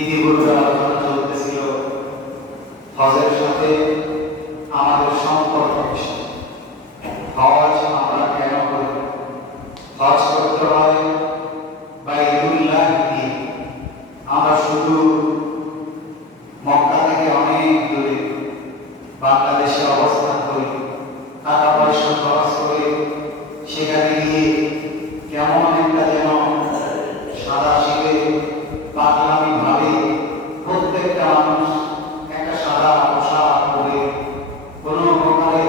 ইতিপূর্বে আলোচনা চলতেছিল হজের সাথে আমাদের সম্পর্ক বিষয়। হজ আমরা কেন করি? হজ করতে হয় বাইতুল্লাহ দিয়ে। আমরা শুধু মক্কা থেকে অনেক দূরে বাংলাদেশে অবস্থান করি, টাকা পয়সা খরচ করে সেখানে গিয়ে কেমন একটা যেন সাদা শিখে পাগলামি ভাবে প্রত্যেকটা মানুষ একটা সাদা পোশাক পরে কোনো প্রকারে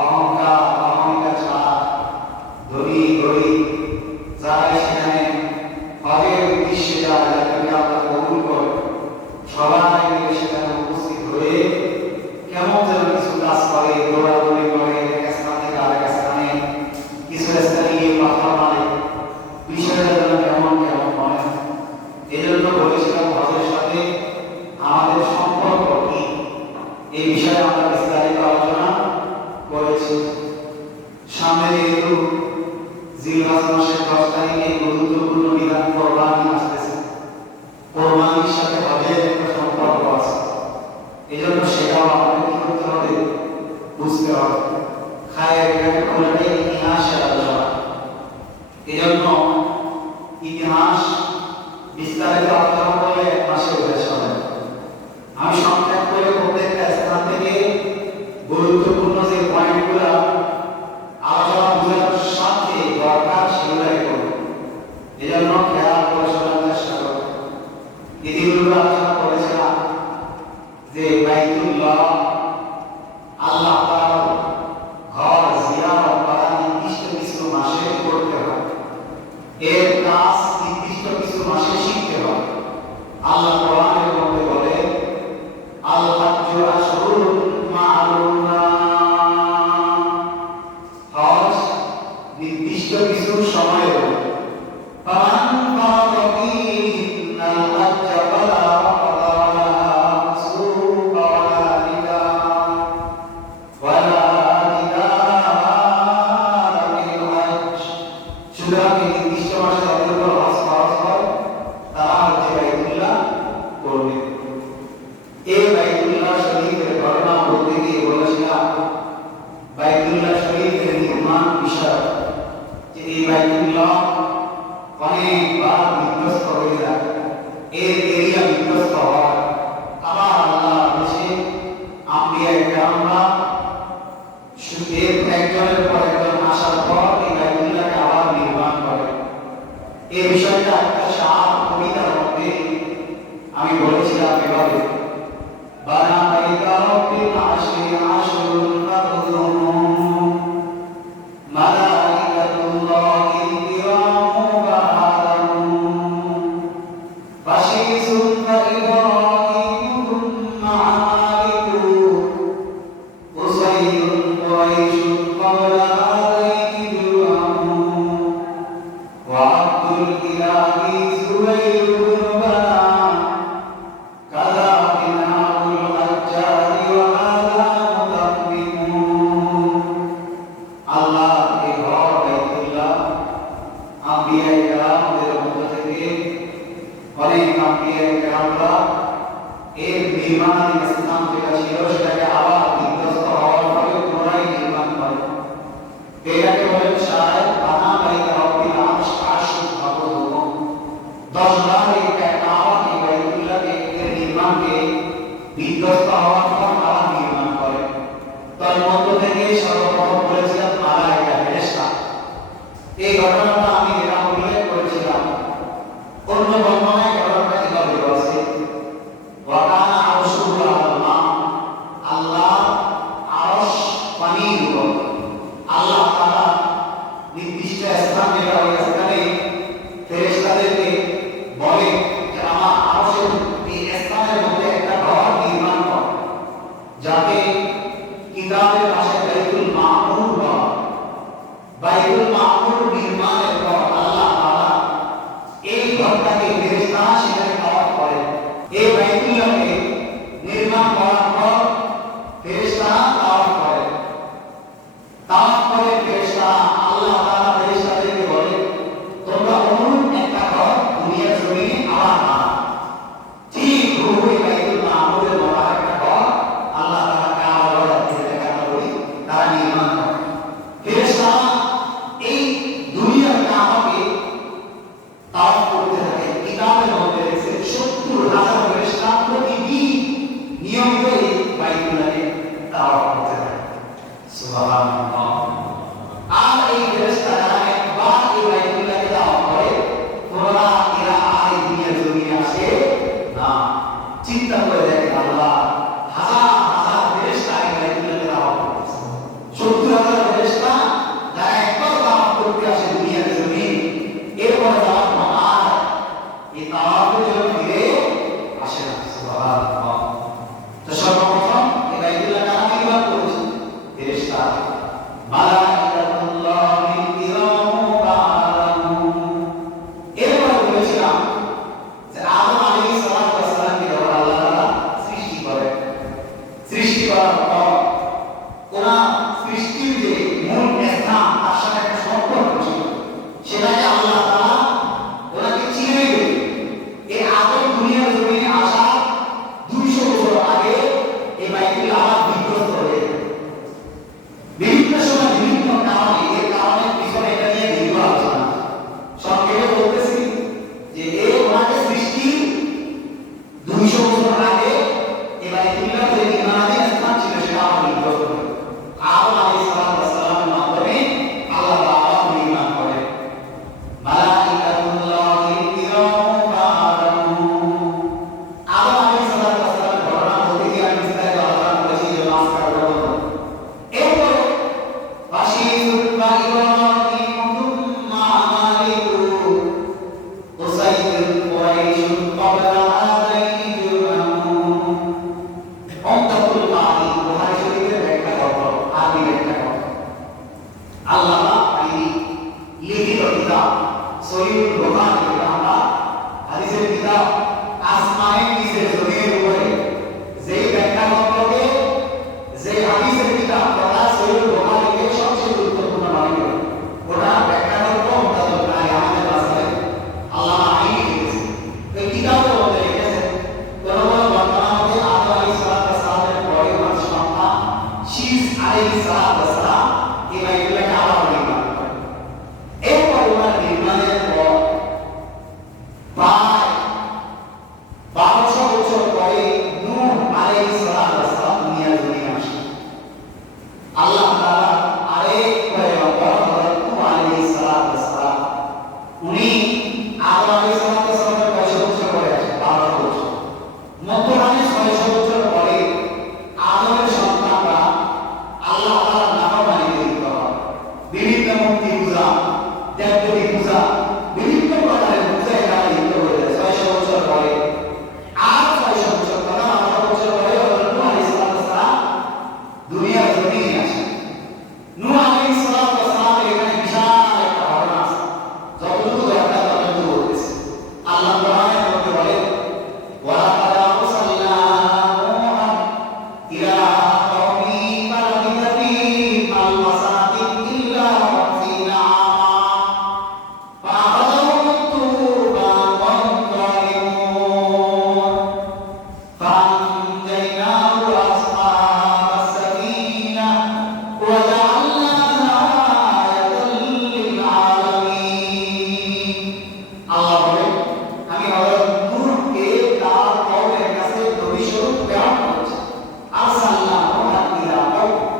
অহংকার ছাড়া ধরি ধরি যারাই সেখানে হজের উদ্দেশ্যে যায়, যাদেরকে আমরা কবুল করে সবাই মিলে সেখানে উপস্থিত হয়ে কেমন যেন কিছু কাজ করে, দৌড়াদৌড়ি করে, এক স্থান থেকে আরেক স্থানে, কিছু স্থানে গিয়ে পাথর মারে, বিষয়টা যেন কেমন কেমন মনে হয়। এই জন্য বলেছিলাম হজের সাথে আমাদের সম্পর্ক কি, এই বিষয়ে আমরা বিস্তারিত আলোচনা করেছি। সামনে যেহেতু জিলহজ মাসের 10 তারিখে গুরুত্বপূর্ণ বিধান কোরবানি আসতেছে, কোরবানির সাথে হজের একটা সম্পর্ক আছে। এই জন্য সেটাও আমাদের কি করতে হবে, বুঝতে হবে। খায়ের কোনটাই ইতিহাসের আলোচনা, এই জন্য ইতিহাস বিস্তারিত আলোচনা করলে এক মাসে শেষ হবে। আমি সংক্ষেপ করে প্রত্যেকটা স্থান থেকে গুরুত্বপূর্ণ যে পয়েন্টগুলো আলোচনা বোঝার সাথে দরকার সেগুলাই করব। এই জন্য খেয়াল করে শোনার চেষ্টা করব। ইতিপূর্বে আলোচনা করেছিলাম যে বাইতুল্লাহ আল্লাহ তাআলার ঘর জিয়ারত করা নির্দিষ্ট কিছু মাসে করতে হয়, এর কাজ নির্দিষ্ট কিছু মাসে শিখতে হয়। আল্লাহ কোরআনের মধ্যে বলে আল হাজ্জু আশহুরুন মা'লুমাত, হজ নির্দিষ্ট কিছু সময়ের ফামান ফারাদা ফীহিন্নাল হাজ্জ ফালা রাফাথা ওয়ালা ফুসুকা ওয়ালা জিদালা ফিল হজ্জ। সুতরাং নির্দিষ্ট মাসে যাদের উপর হজ ফরজ হয় তারা হচ্ছে বাইতুল্লাহ করবে। এই বাইতুল্লাহ শরীফের ঘটনা বলতে গিয়ে বলেছিলাম বাইতুল্লাহ শরীফের নির্মাণ বিষয়, যে এই বাইতুল্লাহ অনেকবার বিধ্বস্ত হয়ে যায়, এর এরিয়া বিধ্বস্ত হয়। আবার আল্লাহ দেশে আম্বিয়া কেরামরা এর একজনের পর একজন আসার পর এই বাইতুল্লাহকে আবার নির্মাণ করে। এই বিষয়টা একটা সাত কবিতার মধ্যে আমি বলেছিলাম এভাবে বানা বাইতা রব্বিল আশরি আশরুন মাকদুম মালাইকাতুল্লাহিল কিরামু বারারুম বাশিসুন ওয়া ইব্রাহিমু থুম্মা আমালিকু উসাইয়ুন কুরাইশুন ক্বালা আলাইহি দুআমু ওয়া আব্দুল ইলাহি সুরাইয়ুন বানা কাযা বিনাউল হাজ্জারি ওয়া হাযা মুতাম্মিমু। আল্লাহ এই ঘর বাইতুল্লাহ আম্বিয়া কেরামদের মধ্য থেকে অনেক আম্বিয়া কেরামরা এর নির্মাণাধীন স্থান যেটা ছিল সেটাকে আবার বিধ্বস্ত হওয়ার ফলে পুনরায় নির্মাণ করে। এটাকে বলেন শায়ের বানা বাইতা রব্বিল আশরি মাকদুম। 10 বার এই কাবা এই বাইতুল্লাহকে এর নির্মাণকে বিধ্বস্ত হওয়ার পর আবার নির্মাণ করে। তার মধ্য থেকে সর্বপ্রথম বলেছিলাম মালায়েকা ফেরেশতা। এই ঘটনাটা আমি যেটা উল্লেখ করেছিলাম অন্য বর্ণনায় ঘটনাটা এভাবে বলছে ওয়া কানা আরশুহু আলাল মা, আল্লাহ আরশ পানির উপর। আল্লাহ তাআলা নির্দিষ্ট স্থান যেটা ওই স্থানে ফেরেশতাদেরকে বলে যে আমার আরশের এই স্থানের মধ্যে একটা ঘর নির্মাণ কর। চিন্তা করে দেখেন আল্লাহ হাজার হাজার ফেরেশতা এই বাইতুল্লাহকে দাওয়াত করতেছে। 70,000 ফেরেশতা যারা একবার দাওয়াত করতে আসে দুনিয়ার জমিন, এরপরে দাওয়াত আর এই দাওয়াতের জন্য ফিরে আসে না। সুবহানাল্লাহ। তো সর্বপ্রথম এই বাইতুল্লাহ কারা নির্মাণ করেছে? ফেরেশতা, মালাইকাতুল্লাহিল কিরাম বারাকাতুহু। এরপরে বলেছিলাম যে আদম আলাইহিস সালাতু ওয়াস সালামকে যখন আল্লাহ তাআলা সৃষ্টি করেন, সৃষ্টি করার পর ওনার সৃষ্টির যে মূল স্থান তার সাথে একটা সম্পর্ক ছিল, সেটাকে আল্লাহ তাআলা ওনাকে চিনে দিলেন। এই আদম দুনিয়ার জমিনে আসা 200 বছর আগে এই বাইতুল্লাহ আবার বিধ্বস্ত হয়ে গেল। বিভিন্ন সময় বিভিন্ন কারণে, এর কারণের পিছনে এটা নিয়ে দীর্ঘ আলোচনা। সংক্ষেপে বলতেছি যে ওনাকে সৃষ্টি 200 বছর আগে এই বাইতুল্লাহ যে নির্মাণাধীন স্থান ছিল সেটা আবার বিধ্বস্ত হলো। আদম আলাইহিস সালামের মাধ্যমে আল্লাহ তাআলা নির্মাণ করেন। মালাইকাতুল্লাহিল কিরাম বারাকাতুহু। আদম আলাইহিস সালামের ঘটনা বলতে গিয়ে আমি বিস্তারিত আলোচনা করেছি, যে মাস কাটার ঘটনা। এরপরে বাশিরুল ইব্রাহিম তুম্মা আমালিকু উসাইয়িদ কুরাইশ ক্বাবলা আযাইতুহুম। অন্তকুল বাণী বুখারী শরীফের ব্যাখ্যা করো, আরবি ব্যাখ্যা করো। আল্লাহ এই লিখিত কিতাব সহিহুল বুখারী, যেটা আমরা হাদিসের কিতাব, আসমানের নিচে জমিনের উপরে যেই ব্যাখ্যা করবে, যে হাদিসের কিতাব তথা সহিহুল বুখারীকে সবচেয়ে গুরুত্বপূর্ণ মনে করে ওটা ব্যাখ্যা করবো মুতাদুল প্রায় আমাদের রাসূলের আল্লামা আইনি লিখেছে। এই কিতাবের মধ্যে লিখেছেন কোন কোন বর্ণনা মতে আদম আলাইহিস সালামের পরে ওনার সন্তান শীস আলাইহিস সালাম এই বাইতুল্লাহকে আবার নির্মাণ করেন। এরপর ওনার নির্মাণের পর প্রায় 1200 বছর পরে নূহ আলাইহিস সালাম দুনিয়ার জমিনে আসেন। আল্লাহ তাআলা আরেক পয়গম্বর হযরত নূহ আলাইহিস সালাম, উনি আদম আলাইহিস সালামের 600 বছর পরে আসেন, 1200 বছর। মধ্যখানে 600 বছর পরে আদমের সন্তানরা আল্লাহ তাআলার নাফরমানিতে লিপ্ত হয়। বিভিন্ন মূর্তি পূজা, দেবদেবী পূজা, বিভিন্ন প্রকারের পূজায় তারা লিপ্ত হয়ে যায় 600 বছর পরে। আর 600 বছর পরে, 1200 বছর পরে হযরত নূহ আলাইহিস সালাম দুনিয়ার জমিনে আসেন। নূহ আলাইহিস সালামের এখানে বিশাল একটা ঘটনা আছে, যতটুকু দরকার ততটুকু বলতেছি। আল্লাহ কোরআনের মধ্যে বলেন, ওয়ালাকাদ আরসালনা নূহান ইলা কওমিহি ফালাবিথা ফীহিম আলফাসানাতিন ইল্লা 50 আমা ফাআখাযাহুম তুফান ওয়া হুম যালিমুন فأنجيناه وأصحاب السفينة وجعلناها آية للعالمين। আল্লাহ বলেন, আমি হযরত নূহকে তার কওমের কাছে নবী স্বরূপ প্রেরণ করেছি। আরসালনা নূহান ইলা কওমিহি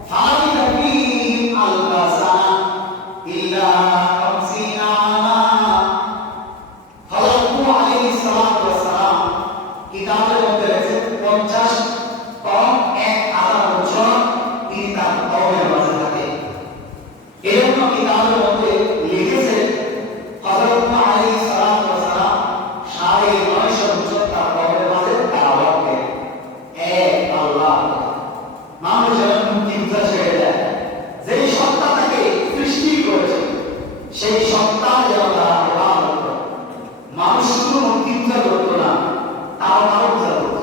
ফালাবিথা ফীহিম আলফা সানা ইল্লা 50 আমা। হযরত নূহ আলাইহিস সালাম কিতাবের মধ্যে রয়েছে 50 কম 1000 বছর তিনি তার কওমের মাঝে থাকেন। এজন্য কিতাবের মধ্যে লিখেছে হযরত নূহ আলাইহিস সালাম 950 বছর তার কওমের মাঝে দাওয়াত দেন। এক আল্লাহ মানুষ যখন মুক্তি পূজা ছেড়ে দেয়, যেই সত্তা তাকে সৃষ্টি করেছে সেই সত্তার যেন তারা ইবাদত করে। মানুষ শুধু মুক্তি পূজা করতো না, তারা কারো পূজা করতো,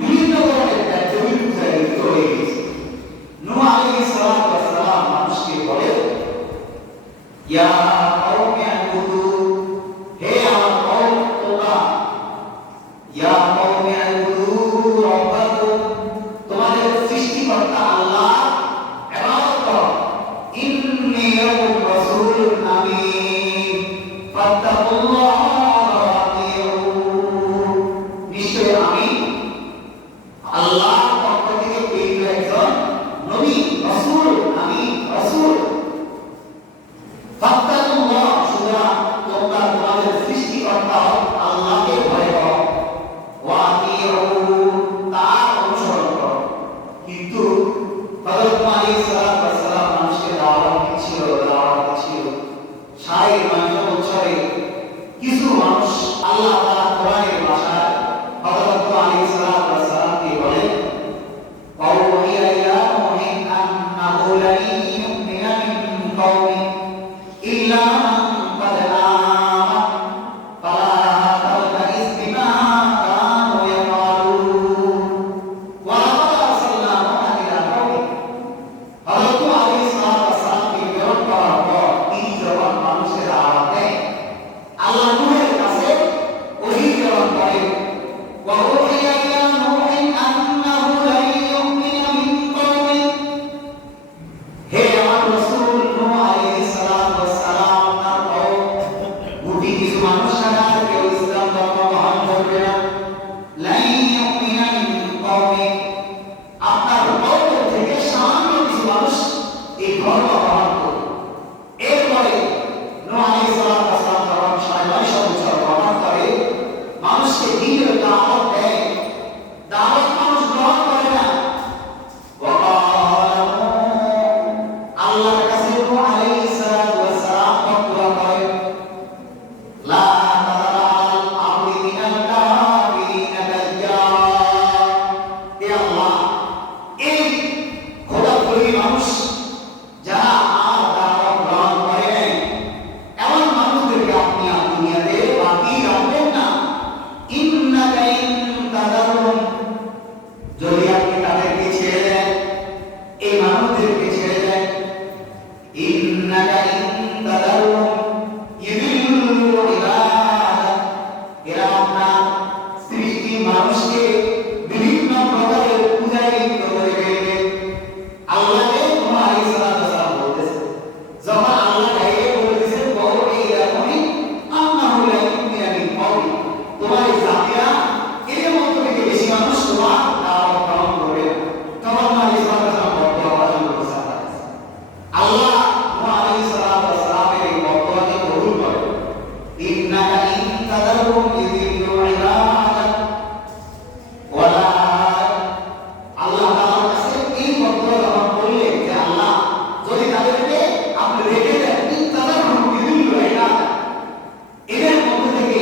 বিভিন্ন ধরনের দেবদেবীর পূজায় লিপ্ত হয়ে গেছে। নূহ আলাইহিস সালাম মানুষকে বলে, ইয়া কওমি আ'বুদু, হে আমার কওম তোমরা, ইয়া কওমি আ'বুদু রাব্বাকুম, তোমাদের সৃষ্টিকর্তা আল্লাহ ইবাদত করো। ইন্নী লাকুম রাসূলুন আমিন ফাত্তাকুল্লাহ ওয়া আতিউন। নিশ্চয় আমি আল্লাহর পক্ষ থেকে প্রেরিত একজন নবী, রাসূল, আমি রাসূল। ফাত্তাকুল্লাহ, সুতরাং তোমরা তোমাদের সৃষ্টিকর্তা আল্লাহকে ভয় করো। ওয়া وأوحي إلى نوح أنه لن يؤمن من قومك হে আমার রাসূল নূহ আলাইহিস সালাম ওয়াস সালাম তার কওম গুটি কিছু মানুষ ছাড়া আর কেউ ইসলাম ধর্ম গ্রহণ করবে না লাই ইউমিনা মিন কওমিক আপনার কওম থেকে সামান্য কিছু মানুষ এই ধর্ম গ্রহণ করবে এরপরে নূহ আলাইহিস সালাম ওয়াস সালাম যখন 950 বছর গ্রহণ করে মানুষকে দ্বীনের দাওয়াত দেয় দাওয়াত মানুষ গ্রহণ করে না আল্লাহর কাছে নূহ আলাইহিস সালাম দোয়া করেন লা তাদাল আমরি মিনাল কাফিরিন দাজ্জাল হে আল্লাহ এই খোদাফুরি মানুষ যারা আমার দাওয়াত গ্রহণ করে নাই এমন মানুষদেরকে আপনি দুনিয়াতে বাকি রাখবেন না ইন্নাকা ইন তাদারুম যদি আপনি তাদেরকে ছেড়ে দেন এই মানুষদেরকে ছেড়ে দেন ইন্নাকা ইন তাদারুম ইউদিল্লু ইবাদাক এরা আপনার সৃষ্টি মানুষকে বিভিন্ন প্রকারের পূজায় লিপ্ত করে ফেলবে আল্লাহকে নূহ আলাইহিস সালাম বলতেছে যখন আল্লাহ ডাইরে বলে দিয়েছে বলো এই রকমই আন্নাহু লা ইউমিনু মিন কওমি তোমার এই জাতিরা এর মধ্যে থেকে বেশি মানুষ তোমার দাওয়াত গ্রহণ করবে তখন নূহ আলাইহিস সালাম বদদোয়া করেছেন আল্লাহ নূহ আলাইহিস সালামের এই বদদোয়াকে কবুল করেন ইন্নাকা ইন তাদারুম ইউদিল্লু ইবাদাক ওয়ালা আল্লাহ তাআলার কাছে এই বদদোয়া যখন বললেন যে আল্লাহ যদি তাদেরকে আপনি রেখে দেন ইন তাদারুম ইউদিল্লু ইবাদাক এদের মধ্যে থেকে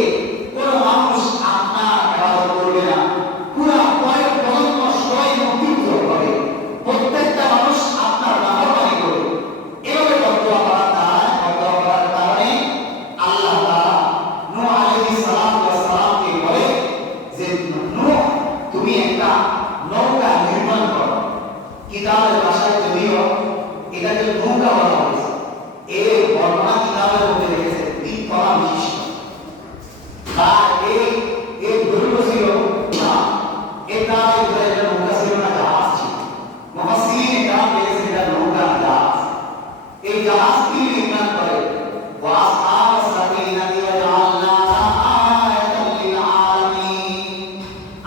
কোন মানুষ আপনার ইবাদত করবে না পুরা কয়েক প্রজন্ম সবাই মুক্তিযুদ্ধ হবে প্রত্যেকটা মানুষ আপনার নাফরমানি করবে এভাবে বদদোয়া করার কারণে আল্লাহ তাআলা নূহ আলাইহিস সালামকে বলে যে নূহ তুমি একটা নৌকা নির্মাণ করো কিতাবের ভাষায় যদিও এটাকে নৌকা বলা হয়েছে এই বর্ণনা কিতাবের মধ্যে রেখেছে দ্বীপকলা বিশিষ্ট আর এই দৈর্ঘ্য ছিল না এটা একটা নৌকা ছিল না জাহাজ ছিল মুফাসসিরিন এটা বলেছে এটা নৌকা জাহাজ এই জাহাজটি নির্মাণ করে ওয়াসহাব সাফিনাতি ওয়া জাআলনাহা আয়াতাল লিল আলামিন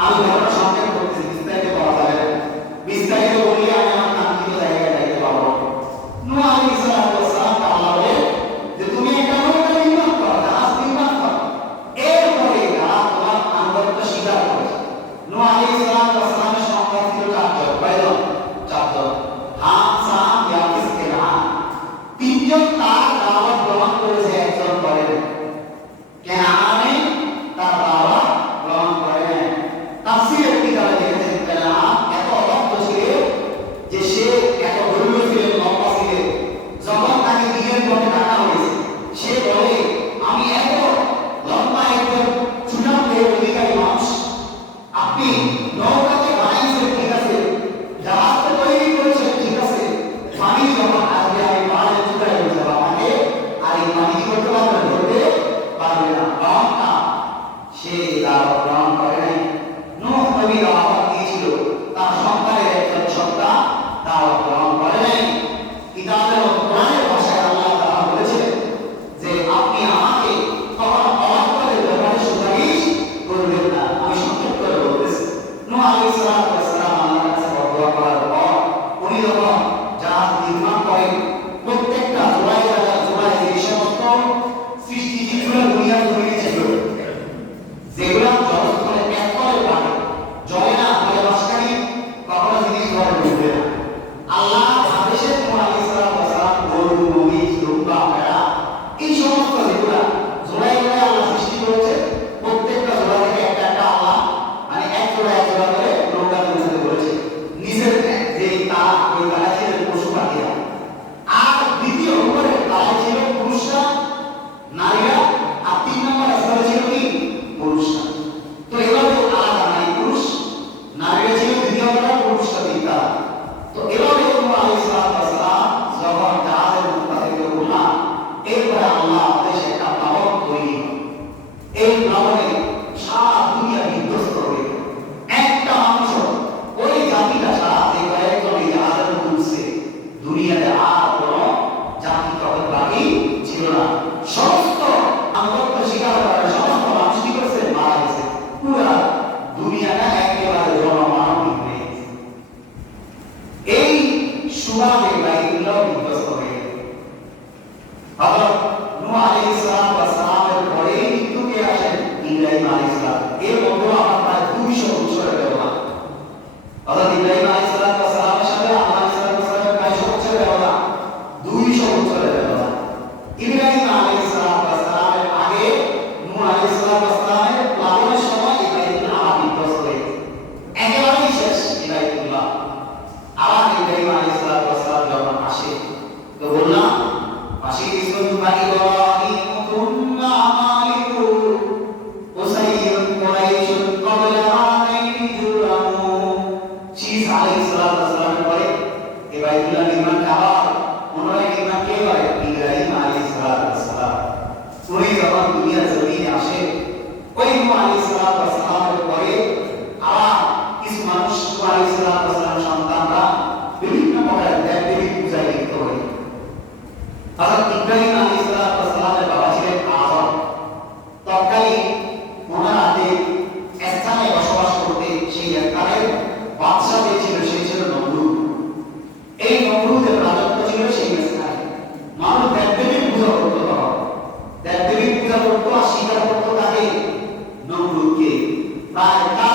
আমি ঘটনা সংক্ষেপ করতেছি বিস্তারিত বলা যাবে না বিস্তারিত বললে আমি আমার কাঙ্ক্ষিত জায়গায় যাইতে পারবো না নূহ আলাইহিস সালাম আল্লাহ বলে যে তুমি একটা নৌকা নির্মাণ করো জাহাজ নির্মাণ করো এরপরে যারা তোমার আনুগত্য স্বীকার করেছে নূহ আলাইহিস সালামের সংখ্যা ছিল 4জন হাম সাম ইয়াফিস কেনান 3জন তার দাওয়াত গ্রহণ করেছে একজন করেন কেনানে তার দাওয়াত গ্রহণ করে নাই তাফসীরের কিতাবে লিখেছেন কেনান এত অদক্ষ ছিল যে সে এত দরিদ্র ছিল লম্বা ছিল যখন তাকে দিনের পথে ডাকা হয়েছে সে বলে আমি এত লম্বা একজন চূড়ান্ত অধিকারী মানুষ আপনি নৌকাকে বানাইছেন ঠিক আছে জাহাজ তো তৈরি করেছেন ঠিক আছে পানি যখন আসবে আমি পাহাড়ে চূড়ায় উঠে যাবো আমাকে আর এই পানি কি করতে পারবে না ধরতে পারবে না কারণ না সে দাওয়াত গ্রহণ করে নাই নূহ নবী দাওয়াত দিয়েছিল তার সন্তানের একজন সন্তান দাওয়াত গ্রহণ করে নাই কিতাবের কোরআনের ভাষায় আল্লাহ তাআলা বলেছিলেন যে আপনি আমাকে তখন অবাধ্যদের ব্যাপারে সুপারিশ করবেন না আমি সংক্ষেপ করে বলতেছি নূহ আলাইহিস সালাম আল্লাহর কাছে বদদোয়া করার পর উনি যখন জাহাজ নির্মাণ করেন প্রত্যেকটা জোড়ায় যে সমস্ত সৃষ্টি জীবগুলো দুনিয়ার জমিনে ছিল যেগুলো জলস্থলে একবারে পারে জলে না জলে বাসকারী কখনো জিনিস ঘরে ঢুকবে না আল্লাহ আদেশে নূহ আলাইহিস সালাম গরু মহিষ দুম্বা ভেড়া এই সমস্ত যেগুলা জোড়ায় আল্লাহ সৃষ্টি করেছে প্রত্যেকটা জোড়া থেকে একটা আল্লাহ মানে এক জোড়া করে নৌকা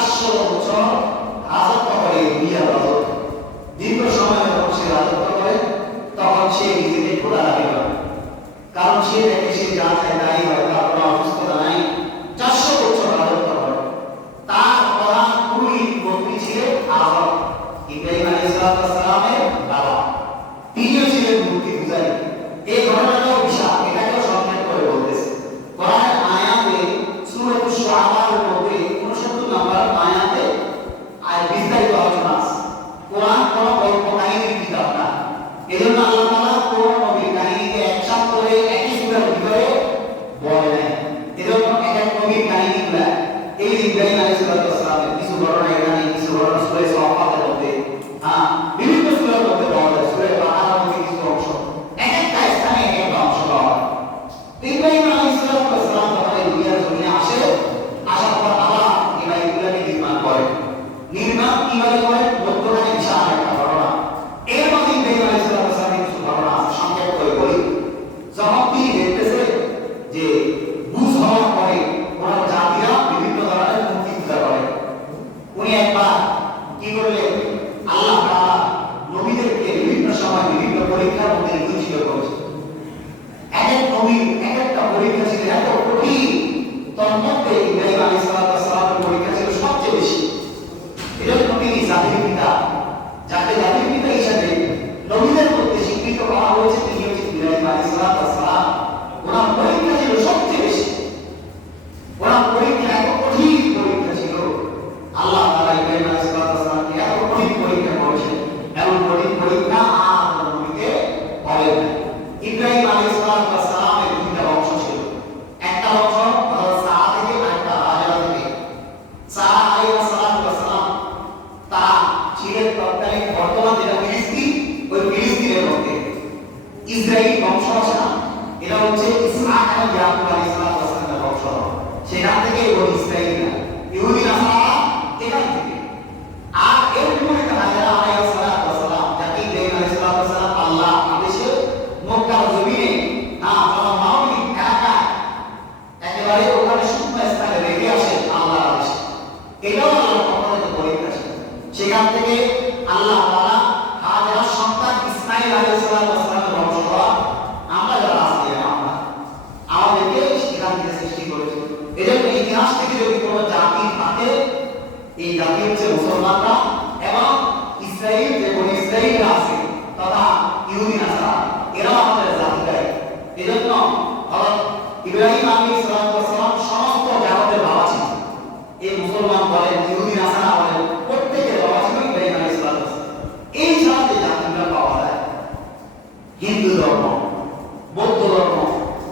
400 বছর রাজত্ব করে দুনিয়ার রাজত্ব। দীর্ঘ সময় যখন সে রাজত্ব করে তখন সে নিজেকে খোলা দাবি করে, কারণ সে দেখে সে যা চায় তাই হয়, তার কোনো অসুস্থতা নাই। 400 বছর রাজত্ব করে। তার প্রধান পুরোহিত মন্ত্রী ছিলেন আজম, ইব্রাহিম আলাইহিস সালামের বাবা। তিনিও ছিলেন মূর্তি পূজারী। এই ঘটনাটাও বিশাল, এটাকেও সংক্ষেপ করে বলতেছে। কোরআনের আয়াতে সূরা শুআরার মধ্যে 69 নম্বর আয়াতে বিস্তারিত আলোচনা আছে। কোরআন কোনো গল্প কাহিনীর কিতাব না, এজন্য আল্লাহ তাআলা কোন নবীর কাহিনীকে একসাথ করে একই সূরার ভিতরে বলে নাই। এজন্য এক এক নবীর কাহিনীগুলা এই ইব্রাহিম আলাইহিস সালামের কিছু ঘটনা এখানে, কিছু ঘটনা সূরা সাফাতের মধ্যে, বিভিন্ন সূরার মধ্যে পাওয়া যায়। সূরা বাকারার মধ্যে কিছু অংশ, এক একটা স্থানে এক একটা অংশ পাওয়া যায়। ইব্রাহিম আলাইহিস সালাম যখন এই দুনিয়ার জমিনে আসে, আসার পর আল্লাহ এই বাড়িগুলোকে নির্মাণ করেন। নির্মাণ কিভাবে করেন? মধ্যখানে বিশাল একটা ঘটনা। এর মধ্যে ইব্রাহিম আলাইহিস সালামের কিছু ঘটনা আছে, সংক্ষেপ করে বলি। যখন তিনি দেখতেছে যে বুঝ হওয়ার পরে কোন জাতিরা বিভিন্ন ধরনের মূর্তি পূজা করে, উনি একবার কি করলেন? আল্লাহ তাআলা নবীদেরকে বিভিন্ন সময় বিভিন্ন পরীক্ষার মধ্যে নিয়োজিত করেছেন। এক এক নবীর এক একটা পরীক্ষা ছিল এত কঠিন, তার মধ্যে ইব্রাহিম আলাইহিস সালামের পরীক্ষা ছিল সবচেয়ে বেশি। এজন্য তিনি জাতির পিতা, যাকে জাতির পিতা হিসেবে নবীদের মধ্যে স্বীকৃত করা হয়েছে, তিনি হচ্ছেন ইব্রাহিম আলাইহিস সালাম। ওনার পরীক্ষা ছিল সবচেয়ে বেশি। ওনার পরীক্ষা এত কঠিন পরীক্ষা ছিল, আল্লাহ তাআলা ইব্রাহিম আলাইহিস সালামকে এত কঠিন পরীক্ষা করেছেন, এমন কঠিন পরীক্ষা আর কোন নবীকে করেন নাই। ইব্রাহিম আলাইহিস সালামের দুইটা বংশ ছিল, একটা বংশ হযরত সারা থেকে, আরেকটা হাজেরা থেকে। সারা আলাইহিস সালাম তারা ছিলেন তৎকালীন বর্তমান যেটা ফিলিস্তিন, ওই ফিলিস্তিনের মধ্যে ইসরাইল বংশ আছে না, এটা হচ্ছে ইসহাক এবং ইয়াকুব আলাইহিস সালামের বংশ। সেখান থেকে ওই ইসরাইলরা ইহুদি নাসারা এখান থেকে। আর এর বিপরীতে হাজেরা আলাইহিস সালাম, যাকে ইব্রাহিম আলাইহিস সালাম আল্লাহ আদেশে মক্কার জমিনে মাওলি এলাকা একেবারে ওখানে শুকনো স্থানে রেখে আসে আল্লাহর আদেশে। এটাও আল্লাহর পক্ষ থেকে পরীক্ষা ছিল। সেখান থেকে আল্লাহ তাআলা হাজেরার সন্তান ইসমাঈল আলাইহিস সালামের বংশধর আমরা যারা আছি, আমাদেরকে সেখান থেকে সৃষ্টি করেছে। এজন্য ইতিহাস থেকে যদি কোনো জাতি থাকে, এই জাতি হচ্ছে মুসলমানরা এবং ইসরাইল, যে বনি ইসরাইলরা আছে তথা ইহুদি নাসারা, এরাও আমাদের জাতিটাই। এজন্য ইব্রাহিম আলাইহিস সালাম সমস্ত জাতির বাবা ছিল। এই মুসলমান বলেন, ইহুদি নাসারা বলেন, প্রত্যেকের বাবা ছিল ইব্রাহিম আলাইহিস সালাম। এই ছাড়া যে জাতিগুলো পাওয়া যায়, হিন্দু ধর্ম, বৌদ্ধ ধর্ম,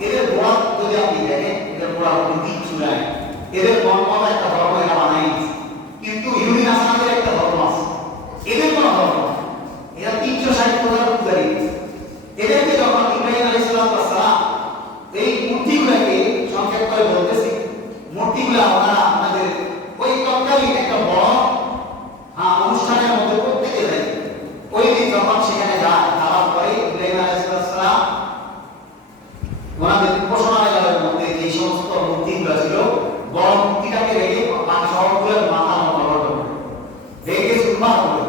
এদের গোড়া যদি আপনি দেখেন, এদের গোড়া কিচ্ছু নাই। এদের মনমত একটা ধর্ম এরা বানাই, কিন্তু ইহুদি নাসারাদের একটা ধর্ম আছে, এদের কোনো ধর্ম। এরা 360 পূজারী। এদেরকে যখন ইব্রাহিম আলাইহিস সালাম এই মূর্তিগুলোকে সংক্ষেপ করে বলতেছি, মূর্তিগুলো ওনারা আমাদের ওই তৎকালীন একটা বড় অনুষ্ঠানের মধ্যে প্রত্যেকে যায়। ওই দিন যখন সেখানে যায়, যাওয়ার পরে ইব্রাহিম আলাইহিস সালাম ওনাদের উপাসনালয়ের মধ্যে যে সমস্ত মূর্তিগুলো ছিল, বড় মূর্তিটাকে রেখে বাকি সবগুলোর মাথা নড়বড় রেখে সুন্দর করে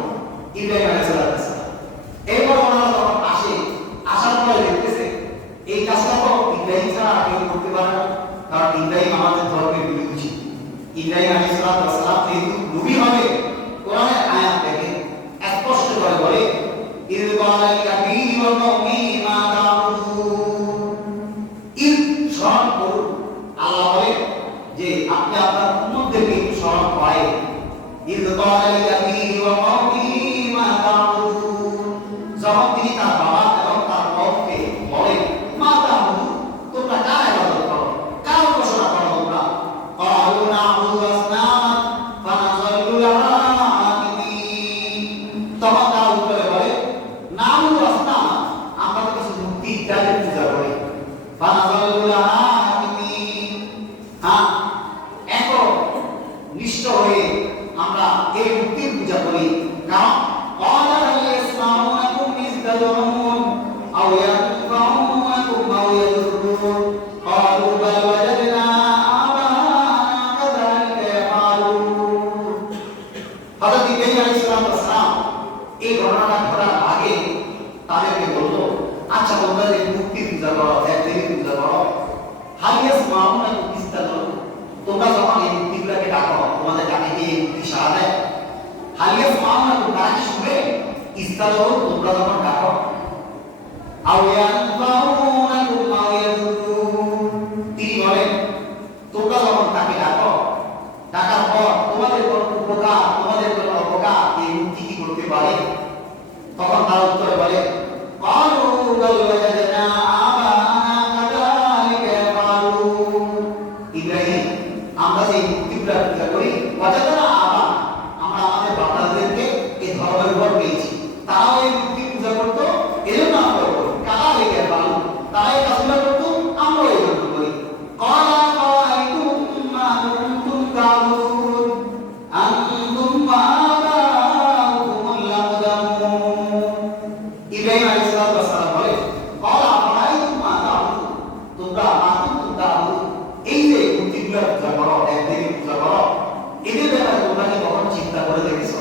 ইব্রাহিম আলাইহিস সালাম। এরপর ওনারা যখন আসে, আসার পরে দেখতেছে এই কাজটা তো ইব্রাহিম ছাড়া কেউ করতে পারে না, কারণ ইব্রাহিম আমাদের ধর্মের বিরোধী ছিল। ইব্রাহিম আলাইহিস সালাম যেহেতু নবী হবে, কোরআনের আয়াত দেখে স্পষ্ট করে বলে, ইয ক্বালা লিআবীহি ওয়া কওমিহি মা তা'বুদুন। ইয স্মরণ করুন, আল্লাহ বলে যে আপনি আপনার উম্মতদেরকে স্মরণ করেন। ইয ক্বালা লিআবীহি ওয়া কওমিহি মা তা'বুদুন, যখন তিনি তার বাবা এবং তার কওমকে বলেন, মা তা'বুদুন, তোমরা কার ইবাদত করো, কার উপাসনা করো তোমরা? ক্বালু না'বুদু আসনামান ফানাযাল্লু লাহা আকিফিন। তখন তারা উত্তরে বলে, না'বুদু আসনামান, আমরা তো কিছু মূর্তি ইত্যাদির পূজা করি। ফানাযাল্লু লাহা আকিফিন, এখন নিষ্ঠ হয়ে আমরা এই মূর্তির পূজা করি। কারণ ক্বালা হাল ইয়াসমাউনাকুম ইয তাদউন আও ইয়ানফাউনাকুম আও ইয়াদুররুন ক্বালু বাল ওয়াজাদনা আবা'ানা কাযালিকা ইয়াফআলুন। হযরত ইব্রাহিম আলাইহিস সালাম এই ঘটনাটা ঘটার আগে তাদেরকে বলল, আচ্ছা তোমরা যে মূর্তি পূজা করো, দেবদেবী পূজা করো, হালিয়াস মাউনা ইস্তাদ, তোমরা যখন এই মূর্তিগুলোকে ডাকো, তোমাদের ডাকে কি এই মূর্তি সাড়া দেয়? হালিয়াস মাউনা তোমরা কি শুনবে? ইস্তাদ, তোমরা যখন ডাকো, আউয়ান ফাউনা কুমায়াতুন, তিনি বলেন তোমরা যখন তাকে ডাকো, ডাকার পর তোমাদের কোনো উপকার, তোমাদের কোনো অপকার এই মূর্তি কি করতে পারে? তখন তারা উত্তরে বলে, ক্বালু বাল ওয়াজাদনা আবানা কাযালিকা ইয়াফআলুন, ইব্রাহিম আমরা যে মূর্তিগুলো পূজা করি, ওয়াজাদনা আবা, আমরা আমাদের বাবা-দাদাদেরকে এই ধর্মের উপর পেয়েছি, তারাও এই মূর্তি পূজা করত, এজন্য আমরা করি। কাযালিকা ইয়াফআলুন, তারা এই কাজগুলো করত, আমরাও এগুলো করি। ক্বালা ফারাআইতুম মা কুনতুম তা'বুদুন আনতুম ওয়া আবাউকুমুল আকদামুন, ইব্রাহিম আলাইহিস সালাম বলে, ক্বালা ফারাআইতুম মা তা'বুদুন, তোমরা মা কুনতুম তা'বুদুন, এই যে মূর্তিগুলো পূজা করো, দেবদেবী পূজা করো, এদের ব্যাপারে তোমরা কি কখনো চিন্তা করে দেখেছো?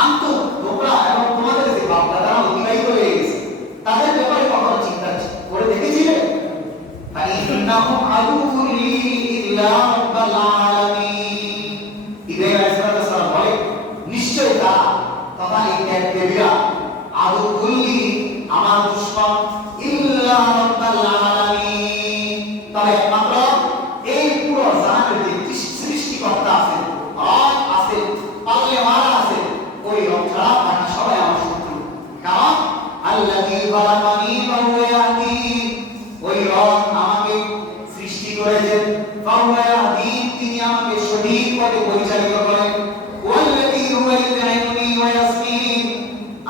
আনতুম, তোমরা এবং তোমাদের যে বাপ-দাদারা অতিবাহিত হয়ে গেছে, তাদের ব্যাপারে কখনো চিন্তা করে দেখেছিলে? ফাইন্নাহুম আদুউন লি ইল্লা রাব্বাল আলামিন, ইব্রাহিম আলাইহিস সালাম বলে, নিশ্চয়ই তারা তথা এই দেবদেবীরা আদুউন লি, আমার দুশমন, ইল্লা রাব্বাল আলামিন, তবে একমাত্র এই পুরো জাহানের যে সৃষ্টিকর্তা আছে, রব আছে, পাল্লেওয়ালা আছে, ওই রব ছাড়া বাকি সবাই আমার শত্রু। কারণ আল্লাযী খালাকানি ফাহুয়া ইয়াহদিন, ওই রব আমাকে সৃষ্টি করেছেন, ফাহুয়া ইয়াহদিন, তিনি আমাকে সঠিক পথে পরিচালিত করেন। ওয়াল্লাযী হুয়া ইউত'ইমুনি ওয়া ইয়াসকিন,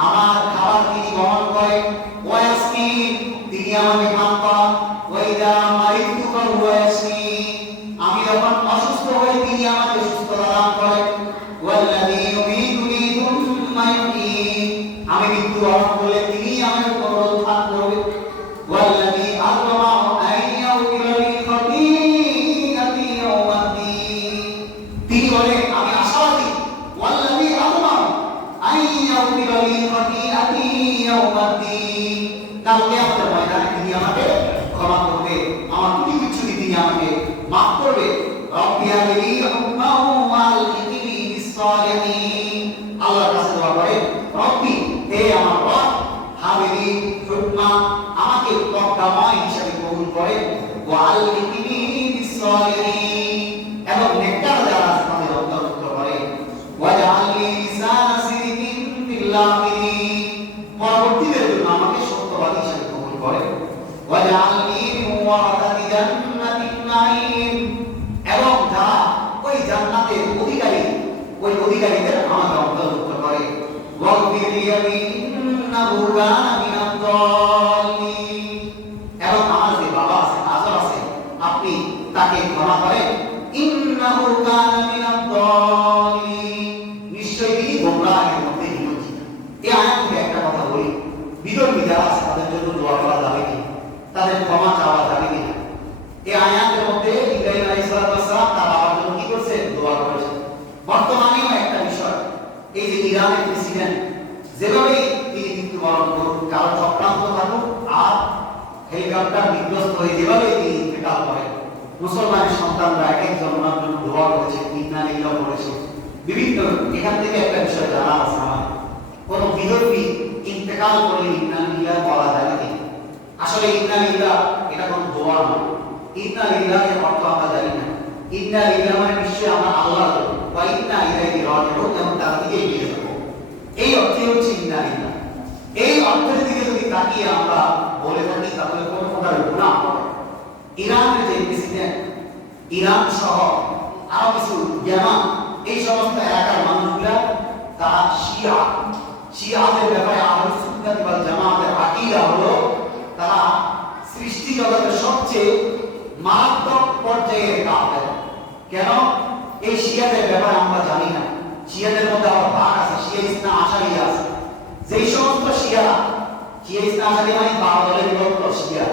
আমার খাবার তিনি বহন করেন, ওয়া ইয়াসকিন, তিনি আমাকে পান করান, ওয়া ইযা মারিদতু ফাহুয়া ইয়াশফিন, আমি যখন অসুস্থ হই তিনি আমাকে সুস্থতা দান করেন। ওয়াল্লাযী ইউমীতুনি থুম্মা ইউহয়ীন, আমি মৃত্যুবরণ করলে তিনি আমাকে পুনরুত্থান করবেন। ওয়াল্লাযী আযমাউ আন ইয়াগফিরা লি খাতীআতি ইয়াওমাদ্দীন, তিনি বলেন আমি আশাবাদী, ওয়াল্লাযী আযমাউ আন ইয়াগফিরা লি খাতীআতি ইয়াওমাদ্দীন, কাল কিয়ামতের ময়দানে তিনি আমাকে ক্ষমা করবে, আমার ত্রুটি বিচ্ছুতি তিনি আমাকে মাফ করবে। রব্বি হাবলি হুকমান ওয়া আলহিকনি বিস-সালিহিন, আল্লাহর কাছে দোয়া করে, রব্বি, হে আমার রব, হাবলি হুকমান, আমাকে প্রজ্ঞাময় হিসেবে কবুল করে, ওয়া আলহিকনি বিস-সালিহিন, এবং নেককার যারা আছে তাদের অন্তর্ভুক্ত করে, ওয়াজআলনি লিসানা সিদকিন ফিল আখিরিন, পরবর্তীদের জন্য আমাকে সত্যবাদী হিসেবে কবুল করে, ওয়াজআলনি মিন ওয়ারাসাতি জান্নাতিন নাঈম, এবং যারা ওই জান্নাতের অধিকারী, ওই অধিকারীদের আমাকে অন্তর্ভুক্ত করে, ওয়াগফির লি ইন্নাহু কানা মিনাদ দাল্লিন, এবং আমার যে বাবা আছে, আজর আছে, আপনি তাকে ক্ষমা করেন, ইন্নাহু কানা মিনাদ দাল্লিন, নিশ্চয়ই তিনি গোমরাহের মধ্যে নিমজ্জিত। এই আয়াত থেকে একটা কথা বলি, বিধর্মী যারা আছে তাদের জন্য দোয়া করা যাবে কি, তাদের ক্ষমা চাওয়া যাবে কি? এই আয়াতের মধ্যে ইব্রাহিম আলাইহিস সালাম তার বাবার জন্য কি করছে? দোয়া করেছেন। বর্তমানেও একটা বিষয়, এই যে ইরানের প্রেসিডেন্ট যেভাবে তিনি মৃত্যুবরণ করুন, কারো চক্রান্ত থাকুক, আর হেলিকপ্টার বিধ্বস্ত হয়ে যেভাবে তিনি ইন্তেকাল করেন, মুসলমানের সন্তানরা এক একজন ওনার জন্য দোয়া করেছে, ইন্না লিল্লাহ করেছে, বিভিন্ন, এখান থেকে একটা বিষয় জানা আছে আমার, কোন বিধর্মী ইন্তেকাল করলে ইন্না লিল্লাহ বলা যাবে কি? আসলে ইন্না লিল্লাহ এটা কোন দোয়া নয়, ইন্না লিল্লাহ এর অর্থ আমরা জানি না। ইন্না লিল্লাহ মানে নিশ্চয়ই আমরা আল্লাহর, ওয়া ইন্না ইলাইহি রাজিউন, এবং তার দিকে এগিয়ে যাব, এই অর্থই হচ্ছে ইন্না লিল্লাহ। এই অর্থের দিকে যদি তাকিয়ে আমরা বলে থাকি তাহলে কোন প্রকার গুনাহ হবে। ইরানের যে প্রেসিডেন্ট, ইরান সহ আরো কিছু ইয়ামান, এই সমস্ত এলাকার মানুষগুলা তারা শিয়া, শিয়াদের ব্যাপারে আহলুস সুন্নাত ওয়াল জামাতের আকীদা হলো তারা সৃষ্টি জগতের সবচেয়ে মারাত্মক পর্যায়ের কাফের। কেন? এই শিয়াদের ব্যাপারে আমরা জানি না, শিয়াদের মধ্যে আবার ভাগ আছে, শিয়া ইসনা আশারিয়া আছে। যেই সমস্ত শিয়া, শিয়া ইসনা আশারিয়া মানে বারো দলে বিভক্ত শিয়া,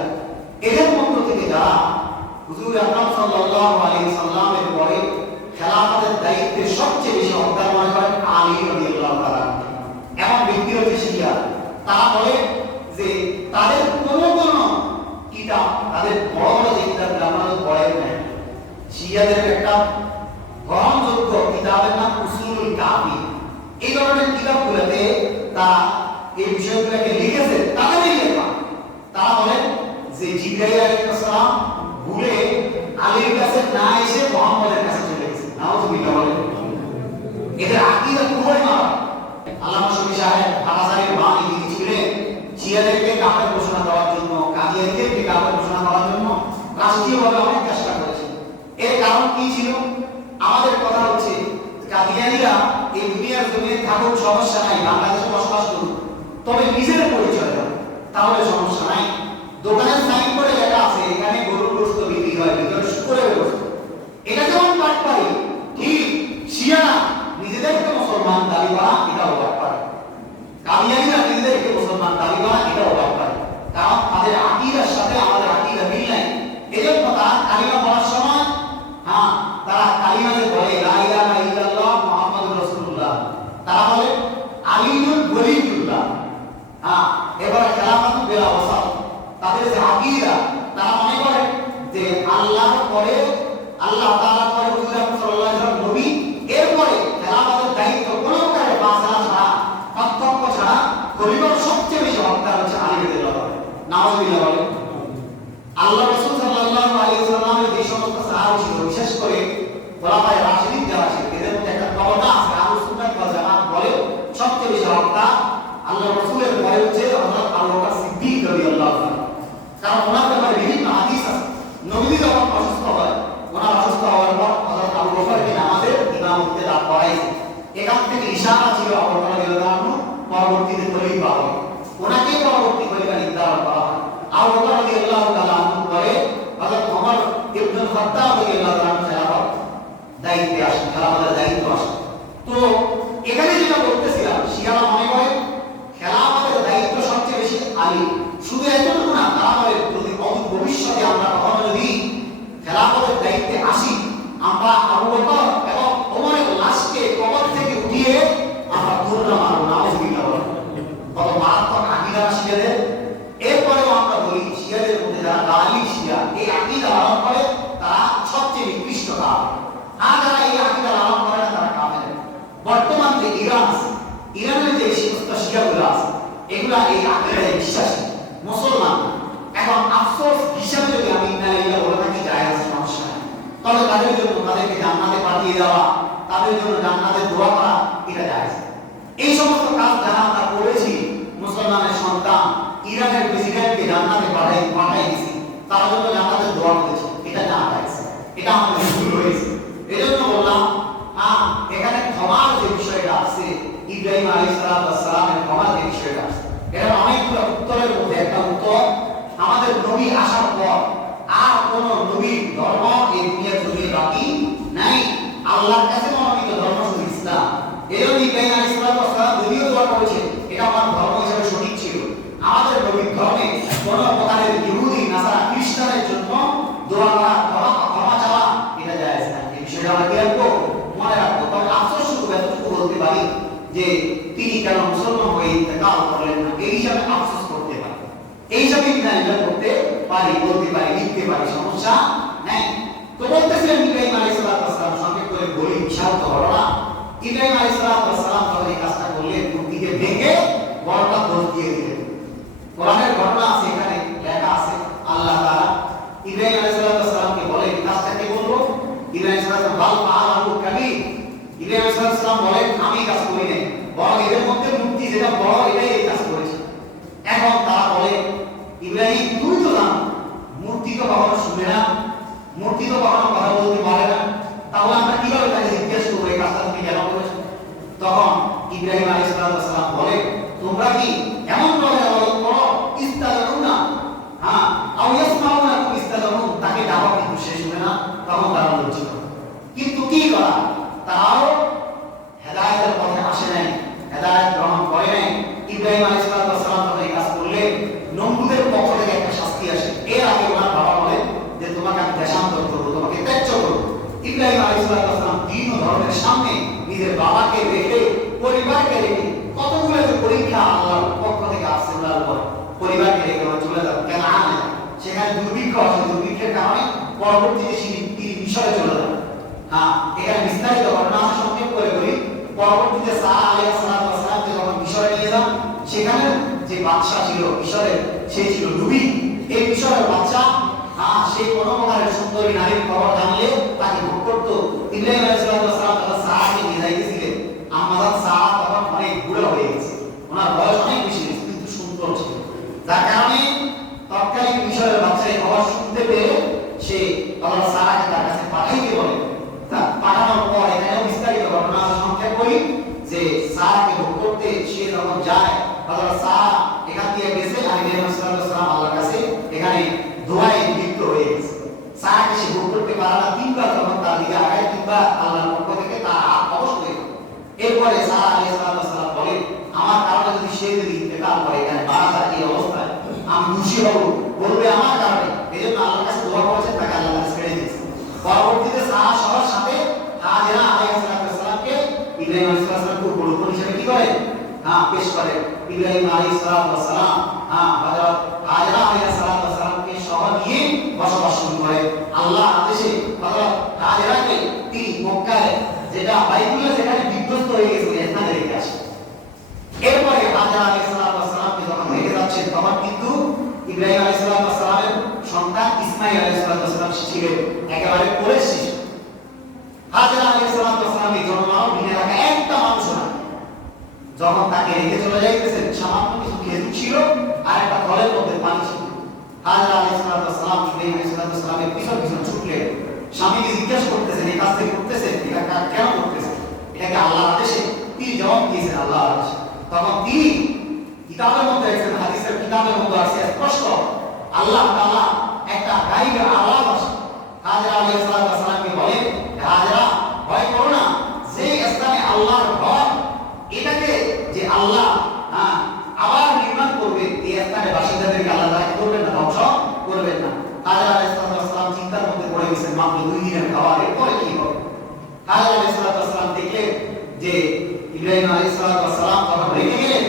এদের মধ্য থেকে যারা হুজুর আকরাম সাল্লাল্লাহু আলাইহি সাল্লামের পরে খেলাফতের দায়িত্বে সবচেয়ে বেশি হকদার মনে করেন আলী কিতাবগুলোতে তারা এই বিষয়গুলোকে লিখেছে, তাদেরই লেখা। তারা বলেন যে জিবরাইল আলাইহিস সালাম ভুলে আলীর কাছে না এসে মুহাম্মদের কাছে চলে গেছে। নাউযুবিল্লাহ বলেন। এদের আকীদা পুরোই মারা। আল্লামা শফি সাহেব আলাজারের বাণী লিখেছিলেন শিয়াদেরকে কাফের ঘোষণা করার জন্য, কাদিয়ানীদেরকে কাফের ঘোষণা করার জন্য রাষ্ট্রীয়ভাবে অনেক চেষ্টা করেছে। এর কারণ কি ছিল? আমাদের কথা হচ্ছে কাদিয়ানীরা এই দুনিয়ার জমিনে থাকুক, সমস্যা নাই, বাংলাদেশে বসবাস করুক, তবে নিজের পরিচয় দাও, তাহলে সমস্যা নাই। দোকানের সাইন করে লেখা আছে এখানে গরুর গোশত বিক্রি হয়, ভিতরে শুকরের গোশত। এটা যেমন বাটপারি, ঠিক শিয়ারা নিজেদেরকে মুসলমান দাবি করা এটাও বাটপারি, কাদিয়ানীরা নিজেদেরকে মুসলমান দাবি করা এটাও বাটপারি। কারণ তাদের আকীদার সাথে আমাদের আকীদা মিল নাই। এজন্য তারা কালিমা পড়ার সময় তারা কালিমা যে বলে লা ইলাহা ইল্লাল্লাহ মুহাম্মাদুর রাসূলুল্লাহ, তারা বলে আলিয়ুল ওয়ালিউল্লাহ। এবারে খেলাফত বেলা ওয়াসাত, তাদের যে আকীদা, তারা মনে করে যে আল্লাহর পরে, আল্লাহ তাআলার পরে হুজুর আকরাম সাল্লাল্লাহু আলাইহি ওয়াসাল্লাম নবী, এরপরে খেলাফতের দায়িত্ব কোনো প্রকারে বাঁচা ছাড়া, পার্থক্য ছাড়া খলিফার সবচেয়ে বেশি হকদার হচ্ছে আলী রাদিয়াল্লাহু আনহু। নাউযুবিল্লাহ বলেন। আল্লাহ রাসূল সাল্লাল্লাহু আলাইহি ওয়াসাল্লামের যে সমস্ত সাহাবা ছিল, বিশেষ করে খোলাফায়ে রাশিদিন যারা ছিল, এদের মধ্যে একটা তবকা আছে, আহলুস সুন্নাহ ওয়াল জামাত বলে সবচেয়ে বেশি হকদার আল্লাহ রাসূলের পরে হচ্ছে হযরত আবু বকর সিদ্দিক রাদিয়াল্লাহু আনহু। কারণ ওনার ব্যাপারে বিভিন্ন হাদিস আছে। নবী যখন অসুস্থ হয়, ওনার অসুস্থ হওয়ার পর হযরত আবু বকরকে নামাজের ইমামতিতে দাঁড় করাইছে। এখান থেকে ইশারা ছিল আবু বকর রাদিয়াল্লাহু আনহু পরবর্তীতে খলিফা হবে, ওনাকে পরবর্তী খলিফা নির্ধারণ করা হয়। আবু বকর রাদিয়াল্লাহু তাআলা আনহু পরে হযরত ওমর ইবনে খাত্তাব রাদিয়াল্লাহু আনহু খেলাফত দায়িত্বে আসেন, খেলাফতের দায়িত্ব আসে। তো এখানে যেটা বলতেছিলাম, শিয়ারা মনে করে খেলাফতের দায়িত্ব সবচেয়ে বেশি আলী। শুধু এতটুকু না, তারা বলে যদি ভবিষ্যতে আমরা কখনো যদি খেলাফতের দায়িত্বে আসি, আমরা আবু বকর এবং ওমরের লাশকে কবর থেকে উঠিয়ে আমরা দৌড়া মারব। নাউযুবিল্লাহ বলেন। কত মারাত্মক আকীদা শিয়াদের। এরপরেও আমরা বলি শিয়াদের মধ্যে যারা গালি শিয়া এই আকীদা লালন করে তারা সবচেয়ে নিকৃষ্ট কাফের। আর যারা এই আকীদা লালন করে না তারা কাফের। বর্তমান যে ইরান আছে, ইরানের যে সমস্ত শিয়াগুলো আছে, এগুলা এই আকীদায় বিশ্বাসী মুসলমান। এখন আফসোস হিসাবে যদি আমি ইন্না লিল্লাহি বলে থাকি, যায় আছে, সমস্যা নাই। তবে তাদের জন্য তাদেরকে জান্নাতে পাঠিয়ে দেওয়া, তাদের জন্য জান্নাতের দোয়া করা, এটা যায়। এই সমস্ত কাজ যারা আমরা করেছি, মুসলমানের সন্তান ইরানের প্রেসিডেন্টকে জান্নাতে পাঠাই দিয়েছি, তার জন্য জান্নাতের দোয়া করেছি, এটা জানা যাচ্ছে, এটা আমাদের ভুল হয়েছে। এজন্য বললাম এখানে ক্ষমার যে বিষয়টা আছে, ইব্রাহিম আলাইহিস সালামের ক্ষমার যে বিষয়টা আছে, এটা অনেকগুলো উত্তরের মধ্যে একটা উত্তর। আমাদের নবী আসার পর আর কোন নবীর ধর্ম এই দুনিয়ার জমিনে বাকি নাই। আল্লাহর কাছে মনোনীত ধর্ম শুধু ইসলাম। এজন্য ইব্রাহিম আলাইহিস সালাম যদিও দোয়া করেছেন, এটা আমার ধর্ম হিসেবে সঠিক ছিল। আমাদের নবীর ধর্মে কোন প্রকারের ইহুদি, নাসারা, খ্রিস্টানের জন্য দোয়া করা, ক্ষমা চাওয়া, এটা জায়েজ না। এই বিষয়টা আমরা কি রাখবো? মনে রাখবো। তবে আফসোস শুধু এতটুকু বলতে পারি যে তিনি কেন মুসলমান হয়ে ইন্তেকাল করলেন না, এই হিসাবে আফসোস করতে পারি, এই হিসাবে ইন্তেকাল করতে পারি, বলতে পারি, লিখতে পারি, সমস্যা নেই। তো বলতেছিলেন ইব্রাহিম আলাইহিস সালাম, সংক্ষেপ করে বলি, বিশাল তো ঘটনা। ইব্রাহিম আলাইহিস সালাম তখন এই কাজটা করলেন, মূর্তিকে ভেঙে বড়টা দোষ দিয়ে দিলেন। কোরআনের ঘটনা আছে, এখানে লেখা আছে, আল্লাহ তাআলা ইব্রাহিম আলাইহিস সালামকে বলেন কাজটা কে বলবো? ইব্রাহিম আলাইহিস সালাম বাল ফাআলাহু কাবীর। ইব্রাহিম আলাইহিস সালাম বলেন আমি কাজ করি নাই, বরং এদের মধ্যে মূর্তি যেটা বড় এটাই এই কাজ করেছে। এখন তারা বলে ইব্রাহিম তুই তো জানো মূর্তি তো কখনো শুনে না, মূর্তি তো কখনো কথা বলতে পারে না, তাহলে আমরা কিভাবে তাকে জিজ্ঞেস করবো এই কাজটা তুমি কেন করেছো? তখন ইব্রাহিম আলাইহিস সালাম বলে তোমরা কি এমন ভাবে করো ইস্তাদারুনা, আও ইয়াসমাউনা ইস্তাদারুন, তাকে দাওয়াত কিন্তু সে শুনে না, তখন তারা লজ্জিত। কিন্তু কি করা, তারাও হেদায়েতের পথে আসে নাই, হেদায়েত গ্রহণ করে নাই। ইব্রাহিম আলাইহিস সালাম তখন এই কাজ করলে নমরুদের পক্ষ থেকে একটা শাস্তি আসে। এর আগে ওনার বাবা বলে যে তোমাকে আমি দেশান্তর করবো, তোমাকে ত্যায্য করবো। ইব্রাহিম আলাইহিস সালাম দিন ও ধর্মের সামনে নিজের বাবাকে রেখে, পরিবারকে রেখে, কতগুলো যে পরীক্ষা আল্লাহর পক্ষ থেকে আসছে ওনার উপর, পরিবারকে রেখে চলে যাবে কেন আনে, সেখানে দুর্ভিক্ষ আসে, দুর্ভিক্ষের কারণে পরবর্তীতে তিনি মিশরে চলে যাবে। এখানে বিস্তারিত ঘটনা সংক্ষেপ করে বলি। পরবর্তীতে সারা আলাইহিস সালাম সে ছিল লুবি। এই মিশরের বাচ্চা সে কোনো প্রকারের সুন্দরী নারীর খবর জানলে তাকে ভোগ করতো। ইব্রাহিম আলাইহিস সালাম তার সাহাকে নিয়ে যাইতেছিলেন। আমাদের সাহা তখন অনেক বুড়া হয়ে গেছে, ওনার বয়স অনেক বেশি হয়েছে, কিন্তু সুন্দর ছিল। যার কারণে তৎকালীন মিশরের বাচ্চা এই খবর শুনতে পেয়ে সে আল্লাহ সাহাকে তার কাছে পাঠাইতে বলে। তা পাঠানোর পর এখানেও বিস্তারিত ঘটনা সংক্ষেপ করি যে সাহাকে ভোগ করতে সে যখন যায়, আল্লাহ সাহা এখান দিয়ে গেছে আর ইব্রাহিম আলাইহিস সালাম আল্লাহর কাছে এখানে দোয়ায় লিপ্ত হয়ে গেছে। সাহাকে সে ভোগ করতে পারে না, তিনবার যখন তার দিকে আগায় তিনবার আল্লাহর পক্ষ থেকে তার হাত অবশ হয়ে গেল। এরপরে সাহা আলাইহিস সালাম বলে, আমার কারণে যদি সে যদি ইন্তেকাল করে এখানে মারা যায় এই অবস্থায়, আমি খুশি হব, বলবে আমার কারণে। এই জন্য আল্লাহর কাছে দোয়া করেছেন, তাকে আল্লাহ কাছে ছেড়ে দিয়েছে। পরবর্তীতে সাহা সবার সাথে হাজেরা আলাইহিস সালামকে ইব্রাহিম আলাইহিস সালামকে উপলক্ষ হিসেবে কি করে পেশ করে। ইব্রাহিম আলাইহিস সালাম হযরত হাজেরা আলাইহিস সালামকে সহ নিয়ে বসবাস শুরু করে। আল্লাহ আদেশে হযরত হাজেরাকে তিনি মক্কায় যেটা বাইতুল্লাহ যেখানে বিধ্বস্ত হয়ে গেছে এখানে রেখে আসে। এরপরে হাজেরা আলাইহিস সালামকে যখন রেখে যাচ্ছেন তখন কিন্তু ইব্রাহিম আলাইহিস সালামের সন্তান ইসমাঈল আলাইহিস সালাম ছিলেন একেবারে কোলের শিশু। হাজেরা আলাইহিস সালামের জন্মানো দিনে রাখা একটা মানুষ না। যখন তাকে রেখে চলে যাইতেছেন সামান্য কিছু খেজুর ছিল আর একটা কলের মধ্যে পানি ছিল। হাজেরা আলাইহিস সালাম ইব্রাহিম আলাইহিস সালামের পিছন পিছন ছুটলেন। স্বামীকে জিজ্ঞাসা করতেছেন, এই কাজ থেকে করতেছেন, এটা কেন করতেছেন, এটাকে আল্লাহর আদেশে? তিনি জবাব দিয়েছেন আল্লাহর আদেশে। তখন তিনি কিতাবের মধ্যে একজন হাদিসের কিতাবের মধ্যে আছে স্পষ্ট আল্লাহ তাআলা একটা গায়বের আওয়াজ আসে। হাজেরা আলাইহিস সালামকে বলেন, হাজেরা ভয় করো না, যে স্থানে আল্লাহর ঘর এটাকে যে আল্লাহ আবার নির্মাণ করবে এই স্থানে বাসিন্দাদেরকে আল্লাহ তাআলা করবেন না, ধ্বংস করবেন না। হাজেরা আলাইহিস সালাম চিন্তার মধ্যে পড়ে গেছেন, মাত্র 2 দিনের খাবার, এরপরে কি হবে? হাজেরা আলাইহিস সালাম দেখলেন যে ইব্রাহিম আলাইহিস সালাম যখন রেখে গেলেন,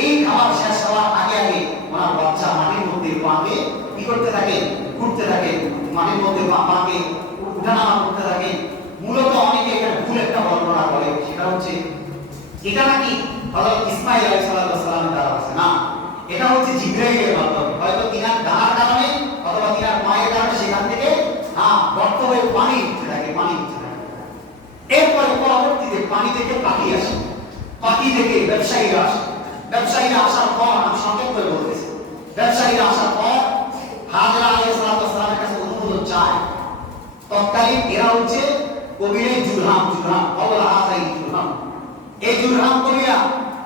এই খাবার শেষ হওয়ার আগে আগে ওনার বাচ্চা মাটির মধ্যে পাকে কি করতে থাকে, ঘুরতে থাকে, মাটির মধ্যে পাকে উঠানামা করতে থাকে। মূলত অনেকে এখানে ভুল একটা বর্ণনা করে, সেটা হচ্ছে এটা নাকি হযরত ইসমাঈল আলাইহিস সালামের দ্বারা আছে না, এটা হচ্ছে জিবরাইলের মাধ্যমে। হয়তো তিনার ডানার কারণে অথবা তিনার মায়ের কারণে সেখান থেকে গর্ত হয়ে পানি উঠতে থাকে, পানি উঠতে থাকে। এরপরে পরবর্তীতে পানি থেকে পাখি আসে, পাখি থেকে ব্যবসায়ীরা আসে। ব্যবসায়ীরা আসার পর, আমি সংক্ষেপ করে বলতেছি, ব্যবসায়ীরা আসার পর হাজেরা আলাইহিস সালামের কাছে অনুমোদন চায়। তৎকালীন এরা হচ্ছে কবিরে জুরহাম কবলা হাজাই জুরহাম। এই জুরহাম কবিরা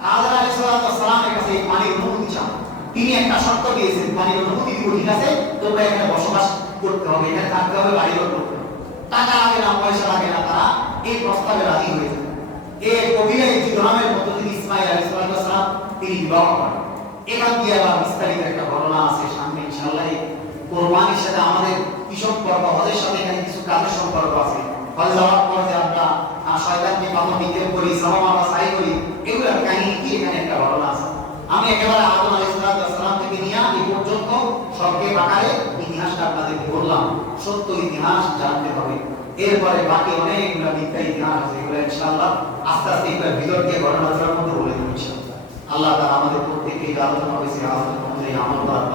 হাজেরা আলাইহিস সালামের কাছে এই পানির অনুমতি চান। তিনি একটা শর্ত দিয়েছেন, পানির অনুমতি দিব, ঠিক আছে, তোমরা এখানে বসবাস করতে হবে, এখানে থাকতে হবে, বাড়িঘর করতে হবে, টাকা লাগে না, পয়সা লাগে না। তারা এই প্রস্তাবে রাজি হয়েছে। এই কবিরা এই জুরহামের মধ্য থেকে ইসমাঈল আলাইহিস সালাম তিনি বিবাহ করেন। এখান দিয়ে আবার বিস্তারিত একটা ঘটনা আছে সামনে ইনশাআল্লাহ। কোরবানির সাথে আমাদের কি সম্পর্ক, হজের সাথে এখানে কিছু কাজের সম্পর্ক আছে। হজে যাওয়ার পর যে আমরা শয়তানকে পাথর নিক্ষেপ করি, সালাম আমরা সাই করি, এগুলোর কাহিনী কি এখানে একটা ঘটনা আছে। আমি একেবারে আদম আলাইহিস সালাম থেকে নিয়ে এই পর্যন্ত সংক্ষেপ আকারে ইতিহাসটা আপনাদেরকে বললাম। সত্য ইতিহাস জানতে হবে। এরপরে বাকি অনেকগুলো মিথ্যা ইতিহাস আছে, এগুলো ইনশাআল্লাহ আস্তে আস্তে এগুলোর ভিতর দিয়ে ঘটনাচরণ মধ্যে বলে দেব ইনশাআল্লাহ। আল্লাহ তাআলা আমাদের প্রত্যেককে আলোচনা হয়েছে আলোচনা অনুযায়ী আমল করার